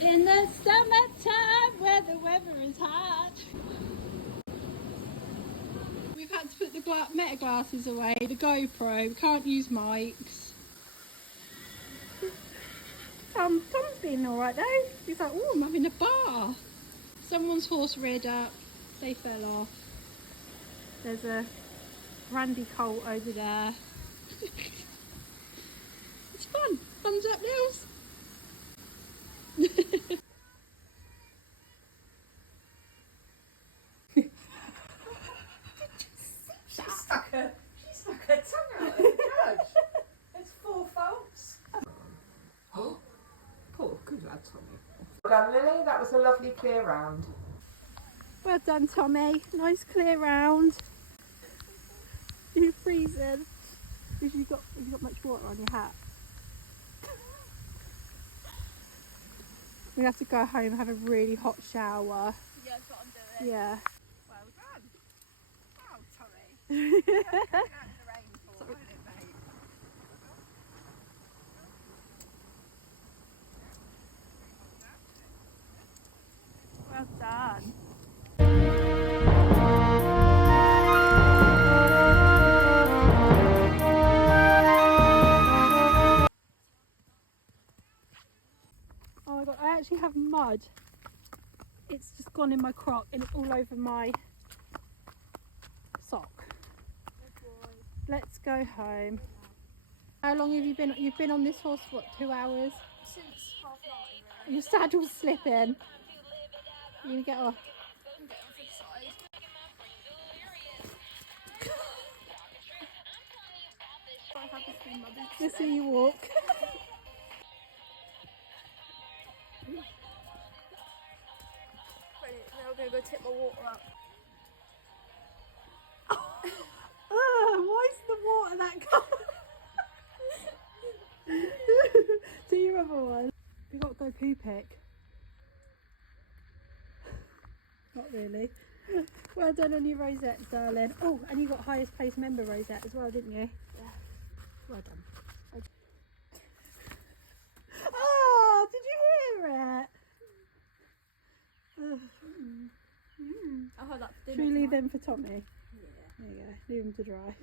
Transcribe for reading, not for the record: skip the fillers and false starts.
In the summertime where the weather is hot. We've had to put the meta glasses away, the GoPro, we can't use mics. Tom's been alright though. He's like, oh, I'm having a bath. Someone's horse reared up, they fell off. There's a brandy colt over there. It's fun. Thumbs up, Nils. She stuck her tongue out at the judge. It's 4 faults. Oh, poor good lad, Tommy. Well done, Lily. That was a lovely clear round. Well done, Tommy. Nice clear round. You freezing? Have you got much water on your hat? We have to go home and have a really hot shower. Yeah, that's what I'm doing. Yeah. Well done. Wow, Tommy. You're out in the rain for, isn't it, mate? Well done. Oh my god, I actually have mud. It's just gone in my crock and it's all over my sock. Let's go home. How long have you been? You've been on this horse for what, 2 hours? Since 9:30, really. Your saddle's slipping. You're gonna get off. I'm getting off this side. I have this been my boots Let's today. see you walk. Brilliant. Now we're going to go tip my water up. Why is the water that cold? Do your other one. We got to go poo pick. Not really. Well done on your rosette, darling. Oh, and you got highest place member rosette as well, didn't you? Yeah. Well done. Oh, did you hear it? I heard that for dinner. Should we leave them for Tommy? Yeah. There you go. Leave them to dry.